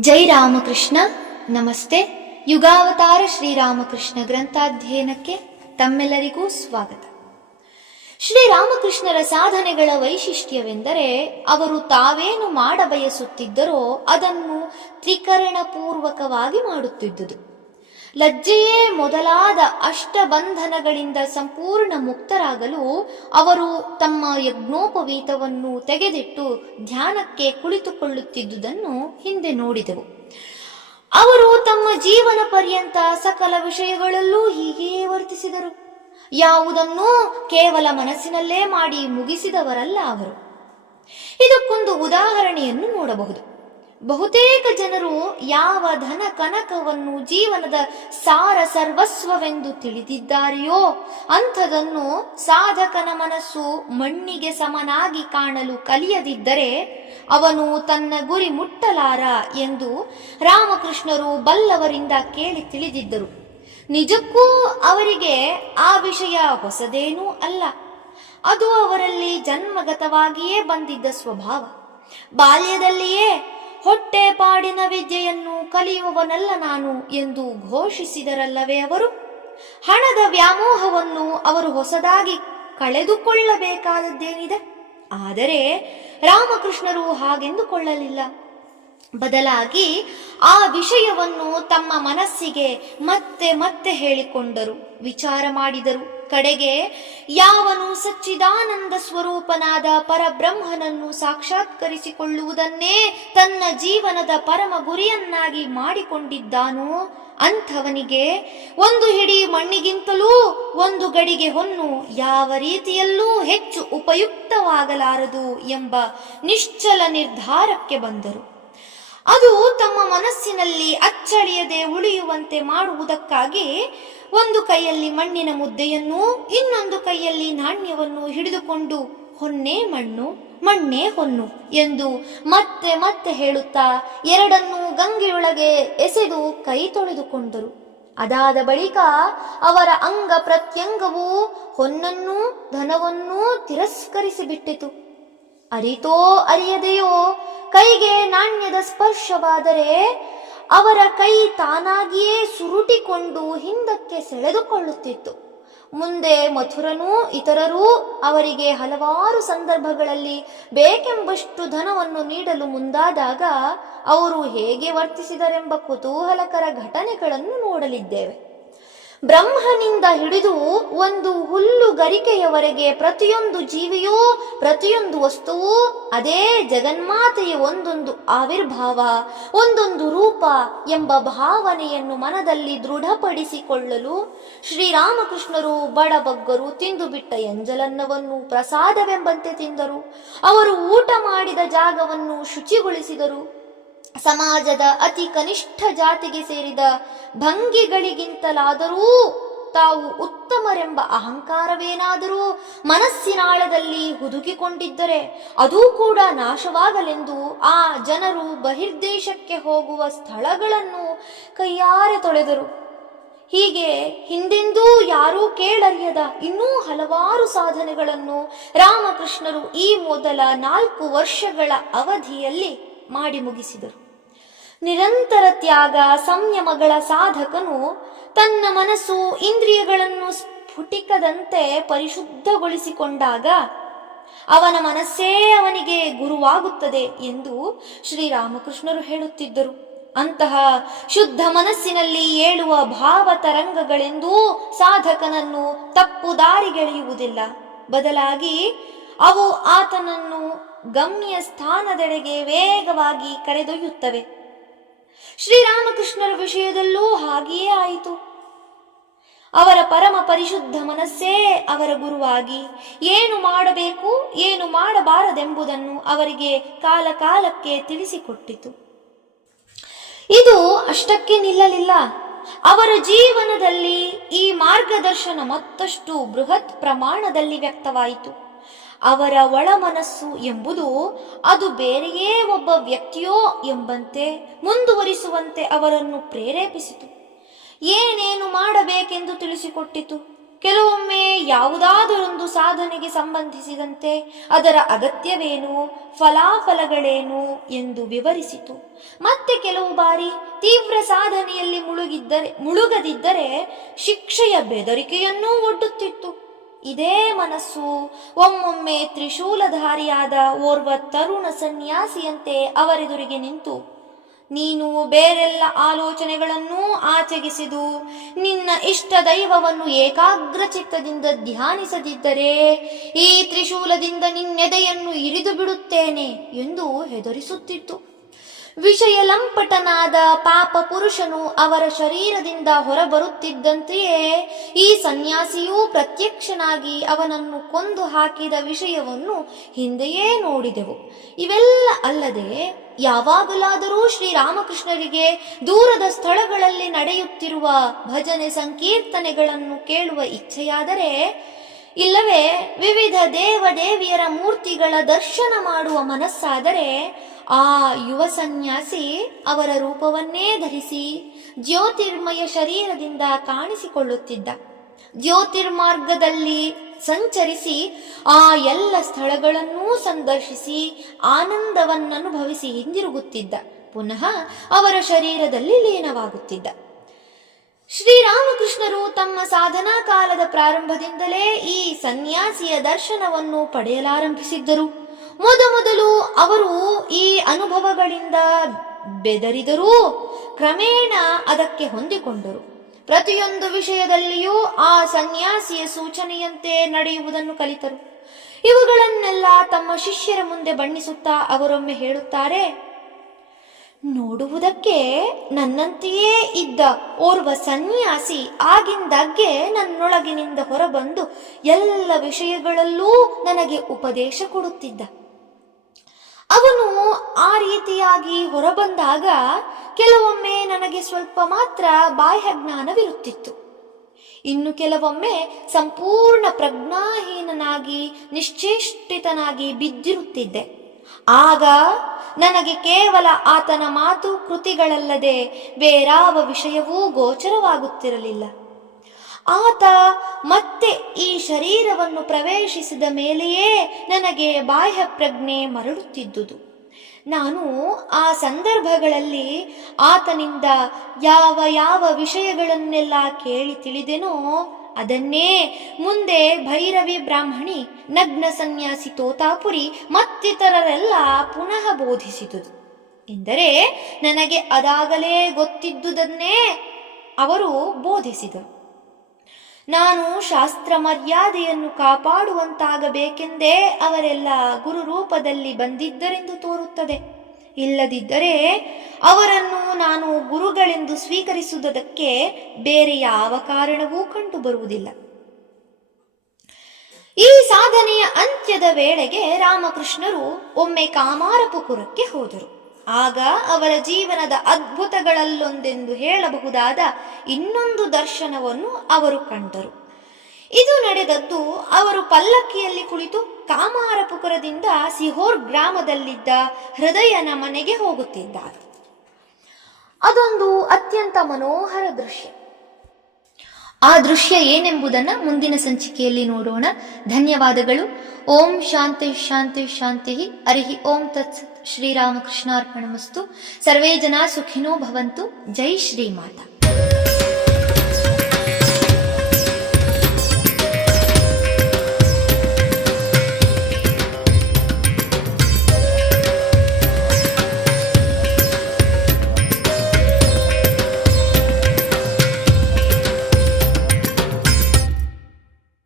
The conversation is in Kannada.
ಜೈ ರಾಮಕೃಷ್ಣ. ನಮಸ್ತೆ. ಯುಗಾವತಾರ ಶ್ರೀರಾಮಕೃಷ್ಣ ಗ್ರಂಥಾಧ್ಯಯನಕ್ಕೆ ತಮ್ಮೆಲ್ಲರಿಗೂ ಸ್ವಾಗತ. ಶ್ರೀರಾಮಕೃಷ್ಣರ ಸಾಧನೆಗಳ ವೈಶಿಷ್ಟ್ಯವೆಂದರೆ ಅವರು ತಾವೇನು ಮಾಡಬಯಸುತ್ತಿದ್ದರೋ ಅದನ್ನು ತ್ರಿಕರಣಪೂರ್ವಕವಾಗಿ ಮಾಡುತ್ತಿದ್ದುದು. ಲಜ್ಜೆಯೇ ಮೊದಲಾದ ಅಷ್ಟಬಂಧನಗಳಿಂದ ಸಂಪೂರ್ಣ ಮುಕ್ತರಾಗಲು ಅವರು ತಮ್ಮ ಯಜ್ಞೋಪವೀತವನ್ನು ತೆಗೆದಿಟ್ಟು ಧ್ಯಾನಕ್ಕೆ ಕುಳಿತುಕೊಳ್ಳುತ್ತಿದ್ದುದನ್ನು ಹಿಂದೆ ನೋಡಿದೆವು. ಅವರು ತಮ್ಮ ಜೀವನ ಪರ್ಯಂತ ಸಕಲ ವಿಷಯಗಳಲ್ಲೂ ಹೀಗೆ ವರ್ತಿಸಿದರು. ಯಾವುದನ್ನೂ ಕೇವಲ ಮನಸ್ಸಿನಲ್ಲೇ ಮಾಡಿ ಮುಗಿಸಿದವರಲ್ಲ ಅವರು. ಇದಕ್ಕೊಂದು ಉದಾಹರಣೆಯನ್ನು ನೋಡಬಹುದು. ಬಹುತೇಕ ಜನರು ಯಾವ ಧನ ಕನಕವನ್ನು ಜೀವನದ ಸಾರ ಸರ್ವಸ್ವವೆಂದು ತಿಳಿದಿದ್ದಾರೆಯೋ, ಅಂಥದನ್ನು ಸಾಧಕನ ಮನಸ್ಸು ಮಣ್ಣಿಗೆ ಸಮನಾಗಿ ಕಾಣಲು ಕಲಿಯದಿದ್ದರೆ ಅವನು ತನ್ನ ಗುರಿ ಮುಟ್ಟಲಾರ ಎಂದು ರಾಮಕೃಷ್ಣರು ಬಲ್ಲವರಿಂದ ಕೇಳಿ ತಿಳಿದಿದ್ದರು. ನಿಜಕ್ಕೂ ಅವರಿಗೆ ಆ ವಿಷಯ ಹೊಸದೇನೂ ಅಲ್ಲ. ಅದು ಅವರಲ್ಲಿ ಜನ್ಮಗತವಾಗಿಯೇ ಬಂದಿದ್ದ ಸ್ವಭಾವ. ಬಾಲ್ಯದಲ್ಲಿಯೇ ಹೊಟ್ಟೆ ಪಾಡಿನ ವಿದ್ಯೆಯನ್ನು ಕಲಿಯುವವನಲ್ಲ ನಾನು ಎಂದು ಘೋಷಿಸಿದರಲ್ಲವೇ ಅವರು? ಹಣದ ವ್ಯಾಮೋಹವನ್ನು ಅವರು ಹೊಸದಾಗಿ ಕಳೆದುಕೊಳ್ಳಬೇಕಾದದ್ದೇನಿದೆ? ಆದರೆ ರಾಮಕೃಷ್ಣರು ಹಾಗೆಂದುಕೊಳ್ಳಲಿಲ್ಲ. ಬದಲಾಗಿ ಆ ವಿಷಯವನ್ನು ತಮ್ಮ ಮನಸ್ಸಿಗೆ ಮತ್ತೆ ಮತ್ತೆ ಹೇಳಿಕೊಂಡರು, ವಿಚಾರ ಮಾಡಿದರು. ಕಡೆಗೆ ಯಾವನು ಸಚ್ಚಿದಾನಂದ ಸ್ವರೂಪನಾದ ಪರಬ್ರಹ್ಮನನ್ನು ಸಾಕ್ಷಾತ್ಕರಿಸಿಕೊಳ್ಳುವುದನ್ನೇ ತನ್ನ ಜೀವನದ ಪರಮ ಗುರಿಯನ್ನಾಗಿ ಮಾಡಿಕೊಂಡಿದ್ದಾನೋ ಅಂಥವನಿಗೆ ಒಂದು ಹಿಡಿ ಮಣ್ಣಿಗಿಂತಲೂ ಒಂದು ಗಡಿಗೆ ಹೊನ್ನು ಯಾವ ರೀತಿಯಲ್ಲೂ ಹೆಚ್ಚು ಉಪಯುಕ್ತವಾಗಲಾರದು ಎಂಬ ನಿಶ್ಚಲ ನಿರ್ಧಾರಕ್ಕೆ ಬಂದರು. ಅದು ತಮ್ಮ ಮನಸ್ಸಿನಲ್ಲಿ ಅಚ್ಚಳಿಯದೆ ಉಳಿಯುವಂತೆ ಮಾಡುವುದಕ್ಕಾಗಿ ಒಂದು ಕೈಯಲ್ಲಿ ಮಣ್ಣಿನ ಮುದ್ದೆಯನ್ನು, ಇನ್ನೊಂದು ಕೈಯಲ್ಲಿ ನಾಣ್ಯವನ್ನು ಹಿಡಿದುಕೊಂಡು, ಹೊನ್ನೇ ಮಣ್ಣು, ಮಣ್ಣೇ ಹೊನ್ನು ಎಂದು ಮತ್ತೆ ಮತ್ತೆ ಹೇಳುತ್ತಾ ಎರಡನ್ನೂ ಗಂಗೆಯೊಳಗೆ ಎಸೆದು ಕೈ ತೊಳೆದುಕೊಂಡರು. ಅದಾದ ಬಳಿಕ ಅವರ ಅಂಗ ಪ್ರತ್ಯಂಗವು ಹೊನ್ನನ್ನೂ, ಧನವನ್ನೂ ತಿರಸ್ಕರಿಸಿಬಿಟ್ಟಿತು. ಅರಿತೋ ಅರಿಯದೆಯೋ, ಕೈಗೆ ನಾಣ್ಯದ ಸ್ಪರ್ಶವಾದರೆ ಅವರ ಕೈ ತಾನಾಗಿಯೇ ಸುರುಟಿಕೊಂಡು ಹಿಂದಕ್ಕೆ ಸೆಳೆದುಕೊಳ್ಳುತ್ತಿತ್ತು. ಮುಂದೆ ಮಥುರನೂ ಇತರರೂ ಅವರಿಗೆ ಹಲವಾರು ಸಂದರ್ಭಗಳಲ್ಲಿ ಬೇಕೆಂಬಷ್ಟು ಧನವನ್ನು ನೀಡಲು ಮುಂದಾದಾಗ ಅವರು ಹೇಗೆ ವರ್ತಿಸಿದರೆಂಬ ಕುತೂಹಲಕರ ಘಟನೆಗಳನ್ನು ನೋಡಲಿದ್ದೇವೆ. ಬ್ರಹ್ಮನಿಂದ ಹಿಡಿದು ಒಂದು ಹುಲ್ಲು ಗರಿಕೆಯವರೆಗೆ ಪ್ರತಿಯೊಂದು ಜೀವಿಯೂ, ಪ್ರತಿಯೊಂದು ವಸ್ತುವೂ ಅದೇ ಜಗನ್ಮಾತೆಯ ಒಂದೊಂದು ಆವಿರ್ಭಾವ, ಒಂದೊಂದು ರೂಪ ಎಂಬ ಭಾವನೆಯನ್ನು ಮನದಲ್ಲಿ ದೃಢಪಡಿಸಿಕೊಳ್ಳಲು ಶ್ರೀರಾಮಕೃಷ್ಣರು ಬಡಬಗ್ಗರು ತಿಂದು ಬಿಟ್ಟ ಎಂಜಲನ್ನವನ್ನು ಪ್ರಸಾದವೆಂಬಂತೆ ತಿಂದರು. ಅವರು ಊಟ ಮಾಡಿದ ಜಾಗವನ್ನು ಶುಚಿಗೊಳಿಸಿದರು. ಸಮಾಜದ ಅತಿ ಕನಿಷ್ಠ ಜಾತಿಗೆ ಸೇರಿದ ಭಂಗಿಗಳಿಗಿಂತಲಾದರೂ ತಾವು ಉತ್ತಮರೆಂಬ ಅಹಂಕಾರವೇನಾದರೂ ಮನಸ್ಸಿನಾಳದಲ್ಲಿ ಹುದುಕಿಕೊಂಡಿದ್ದರೆ ಅದೂ ಕೂಡ ನಾಶವಾಗಲೆಂದು ಆ ಜನರು ಬಹಿರ್ದೇಶಕ್ಕೆ ಹೋಗುವ ಸ್ಥಳಗಳನ್ನು ಕೈಯಾರೆ ತೊಳೆದರು. ಹೀಗೆ ಹಿಂದೆಂದೂ ಯಾರೂ ಕೇಳರಿಯದ ಇನ್ನೂ ಹಲವಾರು ಸಾಧನೆಗಳನ್ನು ರಾಮಕೃಷ್ಣರು ಈ ಮೊದಲ ನಾಲ್ಕು ವರ್ಷಗಳ ಅವಧಿಯಲ್ಲಿ ಮಾಡಿ ಮುಗಿಸಿದರು. ನಿರಂತರ ತ್ಯಾಗ, ಸಂಯಮಗಳ ಸಾಧಕನು ತನ್ನ ಮನಸ್ಸು ಇಂದ್ರಿಯಗಳನ್ನು ಸ್ಫುಟಿಕದಂತೆ ಪರಿಶುದ್ಧಗೊಳಿಸಿಕೊಂಡಾಗ ಅವನ ಮನಸ್ಸೇ ಅವನಿಗೆ ಗುರುವಾಗುತ್ತದೆ ಎಂದು ಶ್ರೀರಾಮಕೃಷ್ಣರು ಹೇಳುತ್ತಿದ್ದರು. ಅಂತಹ ಶುದ್ಧ ಮನಸ್ಸಿನಲ್ಲಿ ಏಳುವ ಭಾವ ತರಂಗಗಳೆಂದೂ ಸಾಧಕನನ್ನು ತಪ್ಪು ದಾರಿಗೆಳೆಯುವುದಿಲ್ಲ. ಬದಲಾಗಿ ಅವು ಆತನನ್ನು ಗಮ್ಯ ಸ್ಥಾನದೆಡೆಗೆ ವೇಗವಾಗಿ ಕರೆದೊಯ್ಯುತ್ತವೆ. ಶ್ರೀರಾಮಕೃಷ್ಣರ ವಿಷಯದಲ್ಲೂ ಹಾಗೆಯೇ ಆಯಿತು. ಅವರ ಪರಮ ಪರಿಶುದ್ಧ ಮನಸ್ಸೇ ಅವರ ಗುರುವಾಗಿ ಏನು ಮಾಡಬೇಕು, ಏನು ಮಾಡಬಾರದೆಂಬುದನ್ನು ಅವರಿಗೆ ಕಾಲ ಕಾಲಕ್ಕೆ ತಿಳಿಸಿಕೊಟ್ಟಿತು. ಇದು ಅಷ್ಟಕ್ಕೆ ನಿಲ್ಲಲಿಲ್ಲ. ಅವರ ಜೀವನದಲ್ಲಿ ಈ ಮಾರ್ಗದರ್ಶನ ಮತ್ತಷ್ಟು ಬೃಹತ್ ಪ್ರಮಾಣದಲ್ಲಿ ವ್ಯಕ್ತವಾಯಿತು. ಅವರ ಒಳ ಮನಸ್ಸು ಎಂಬುದು ಅದು ಬೇರೆಯೇ ಒಬ್ಬ ವ್ಯಕ್ತಿಯೋ ಎಂಬಂತೆ ಮುಂದುವರಿಸುವಂತೆ ಅವರನ್ನು ಪ್ರೇರೇಪಿಸಿತು. ಏನೇನು ಮಾಡಬೇಕೆಂದು ತಿಳಿಸಿಕೊಟ್ಟಿತು. ಕೆಲವೊಮ್ಮೆ ಯಾವುದಾದರೊಂದು ಸಾಧನೆಗೆ ಸಂಬಂಧಿಸಿದಂತೆ ಅದರ ಅಗತ್ಯವೇನು, ಫಲಾಫಲಗಳೇನು ಎಂದು ವಿವರಿಸಿತು. ಮತ್ತೆ ಕೆಲವು ಬಾರಿ ತೀವ್ರ ಸಾಧನೆಯಲ್ಲಿ ಮುಳುಗಿದ್ದರೆ, ಮುಳುಗದಿದ್ದರೆ ಶಿಕ್ಷೆಯ ಬೆದರಿಕೆಯನ್ನೂ ಒಡ್ಡುತ್ತಿತ್ತು. ಇದೇ ಮನಸ್ಸು. ಒಮ್ಮೊಮ್ಮೆ ತ್ರಿಶೂಲಧಾರಿಯಾದ ಓರ್ವ ತರುಣ ಸನ್ಯಾಸಿಯಂತೆ ಅವರೆದುರಿಗೆ ನಿಂತು, ನೀನು ಬೇರೆಲ್ಲ ಆಲೋಚನೆಗಳನ್ನೂ ಆಚೆಗಿಸಿದು, ನಿನ್ನ ಇಷ್ಟ ದೈವವನ್ನು ಏಕಾಗ್ರ ಚಿತ್ತದಿಂದ ಧ್ಯಾನಿಸದಿದ್ದರೆ ಈ ತ್ರಿಶೂಲದಿಂದ ನಿನ್ನೆದೆಯನ್ನು ಇರಿದು ಬಿಡುತ್ತೇನೆ ಎಂದು ಹೆದರಿಸುತ್ತಿತ್ತು. ವಿಷಯ ಲಂಪಟನಾದ ಪಾಪ ಪುರುಷನು ಅವರ ಶರೀರದಿಂದ ಹೊರಬರುತ್ತಿದ್ದಂತೆಯೇ ಈ ಸನ್ಯಾಸಿಯೂ ಪ್ರತ್ಯಕ್ಷನಾಗಿ ಅವನನ್ನು ಕೊಂದು ಹಾಕಿದ ವಿಷಯವನ್ನು ಹಿಂದೆಯೇ ನೋಡಿದೆವು. ಇವೆಲ್ಲ ಅಲ್ಲದೆ ಯಾವಾಗಲಾದರೂ ಶ್ರೀರಾಮಕೃಷ್ಣರಿಗೆ ದೂರದ ಸ್ಥಳಗಳಲ್ಲಿ ನಡೆಯುತ್ತಿರುವ ಭಜನೆ ಸಂಕೀರ್ತನೆಗಳನ್ನು ಕೇಳುವ ಇಚ್ಛೆಯಾದರೆ ಇಲ್ಲವೇ? ವಿವಿಧ ದೇವದೇವಿಯರ ಮೂರ್ತಿಗಳ ದರ್ಶನ ಮಾಡುವ ಮನಸ್ಸಾದರೆ ಆ ಯುವ ಸನ್ಯಾಸಿ ಅವರ ರೂಪವನ್ನೇ ಧರಿಸಿ ಜ್ಯೋತಿರ್ಮಯ ಶರೀರದಿಂದ ಕಾಣಿಸಿಕೊಳ್ಳುತ್ತಿದ್ದ. ಜ್ಯೋತಿರ್ಮಾರ್ಗದಲ್ಲಿ ಸಂಚರಿಸಿ ಆ ಎಲ್ಲ ಸ್ಥಳಗಳನ್ನೂ ಸಂದರ್ಶಿಸಿ ಆನಂದವನ್ನನುಭವಿಸಿ ಹಿಂದಿರುಗುತ್ತಿದ್ದ. ಪುನಃ ಅವರ ಶರೀರದಲ್ಲಿ ಲೀನವಾಗುತ್ತಿದ್ದ. ಶ್ರೀರಾಮಕೃಷ್ಣರು ತಮ್ಮ ಸಾಧನಾ ಕಾಲದ ಪ್ರಾರಂಭದಿಂದಲೇ ಈ ಸನ್ಯಾಸಿಯ ದರ್ಶನವನ್ನು ಪಡೆಯಲಾರಂಭಿಸಿದ್ದರು. ಮೊದಮೊದಲು ಅವರು ಈ ಅನುಭವಗಳಿಂದ ಬೆದರಿದರೂ ಕ್ರಮೇಣ ಅದಕ್ಕೆ ಹೊಂದಿಕೊಂಡರು. ಪ್ರತಿಯೊಂದು ವಿಷಯದಲ್ಲಿಯೂ ಆ ಸನ್ಯಾಸಿಯ ಸೂಚನೆಯಂತೆ ನಡೆಯುವುದನ್ನು ಕಲಿತರು. ಇವುಗಳನ್ನೆಲ್ಲ ತಮ್ಮ ಶಿಷ್ಯರ ಮುಂದೆ ಬಣ್ಣಿಸುತ್ತಾ ಅವರೊಮ್ಮೆ ಹೇಳುತ್ತಾರೆ ನೋಡುವುದಕ್ಕೆ ನನ್ನಂತೆಯೇ ಇದ್ದ ಓರ್ವ ಸನ್ಯಾಸಿ ಆಗಿಂದಾಗ್ಗೆ ನನ್ನೊಳಗಿನಿಂದ ಹೊರಬಂದು ಎಲ್ಲ ವಿಷಯಗಳಲ್ಲೂ ನನಗೆ ಉಪದೇಶ ಕೊಡುತ್ತಿದ್ದ. ಅವನು ಆ ರೀತಿಯಾಗಿ ಹೊರಬಂದಾಗ ಕೆಲವೊಮ್ಮೆ ನನಗೆ ಸ್ವಲ್ಪ ಮಾತ್ರ ಬಾಹ್ಯ ಜ್ಞಾನವಿರುತ್ತಿತ್ತು ಇನ್ನು ಕೆಲವೊಮ್ಮೆ ಸಂಪೂರ್ಣ ಪ್ರಜ್ಞಾಹೀನನಾಗಿ, ನಿಶ್ಚೇಷ್ಟಿತನಾಗಿ ಬಿದ್ದಿರುತ್ತಿದ್ದೆ. ಆಗ ನನಗೆ ಕೇವಲ ಆತನ ಮಾತು ಕೃತಿಗಳಲ್ಲದೆ ಬೇರಾವ ವಿಷಯವೂ ಗೋಚರವಾಗುತ್ತಿರಲಿಲ್ಲ. ಆತ ಮತ್ತೆ ಈ ಶರೀರವನ್ನು ಪ್ರವೇಶಿಸಿದ ಮೇಲೆಯೇ ನನಗೆ ಬಾಹ್ಯ ಪ್ರಜ್ಞೆ ಮರಳುತ್ತಿದ್ದುದು. ನಾನು ಆ ಸಂದರ್ಭಗಳಲ್ಲಿ ಆತನಿಂದ ಯಾವ ಯಾವ ವಿಷಯಗಳನ್ನೆಲ್ಲ ಕೇಳಿ ತಿಳಿದೆನೋ ಅದನ್ನೇ ಮುಂದೆ ಭೈರವಿ ಬ್ರಾಹ್ಮಣಿ ನಗ್ನ ಸನ್ಯಾಸಿ ತೋತಾಪುರಿ ಮತ್ತಿತರರೆಲ್ಲ ಪುನಃ ಬೋಧಿಸಿದುದು ಎಂದರೆ ನನಗೆ ಅದಾಗಲೇ ಗೊತ್ತಿದ್ದುದನ್ನೇ ಅವರು ಬೋಧಿಸಿದರು. ನಾನು ಶಾಸ್ತ್ರ ಮರ್ಯಾದೆಯನ್ನು ಕಾಪಾಡುವಂತಾಗಬೇಕೆಂದೇ ಅವರೆಲ್ಲ ಗುರು ರೂಪದಲ್ಲಿ ಬಂದಿದ್ದರೆಂದು ತೋರುತ್ತದೆ. ಇಲ್ಲದಿದ್ದರೆ ಅವರನ್ನು ನಾನು ಗುರುಗಳೆಂದು ಸ್ವೀಕರಿಸುವುದಕ್ಕೆ ಬೇರೆ ಯಾವ ಕಾರಣವೂ ಕಂಡುಬರುವುದಿಲ್ಲ. ಈ ಸಾಧನೆಯ ಅಂತ್ಯದ ವೇಳೆಗೆ ರಾಮಕೃಷ್ಣರು ಒಮ್ಮೆ ಕಾಮಾರಪುಕುರಕ್ಕೆ ಹೋದರು. ಆಗ ಅವರ ಜೀವನದ ಅದ್ಭುತಗಳಲ್ಲೊಂದೆಂದು ಹೇಳಬಹುದಾದ ಇನ್ನೊಂದು ದರ್ಶನವನ್ನು ಅವರು ಕಂಡರು. ಇದು ನಡೆದದ್ದು ಅವರು ಪಲ್ಲಕ್ಕಿಯಲ್ಲಿ ಕುಳಿತು ಕಾಮಾರಪುಕುರದಿಂದ ಸಿಹೋರ್ ಗ್ರಾಮದಲ್ಲಿದ್ದ ಹೃದಯನ ಮನೆಗೆ ಹೋಗುತ್ತಿದ್ದ ಅದೊಂದು ಅತ್ಯಂತ ಮನೋಹರ ದೃಶ್ಯ. ಆ ದೃಶ್ಯ ಏನೆಂಬುದನ್ನ ಮುಂದಿನ ಸಂಚಿಕೆಯಲ್ಲಿ ನೋಡೋಣ. ಧನ್ಯವಾದಗಳು. ಓಂ ಶಾಂತಿ ಶಾಂತಿ ಶಾಂತಿ ಅರಿಹಿ ಓಂ ತತ್ ಶ್ರೀರಾಮಕೃಷ್ಣಾರ್ಪಣಮಸ್ತು. ಸರ್ವೇ ಜನ ಸುಖಿನೋ ಭವಂತು. ಜೈ ಶ್ರೀಮಾತಾ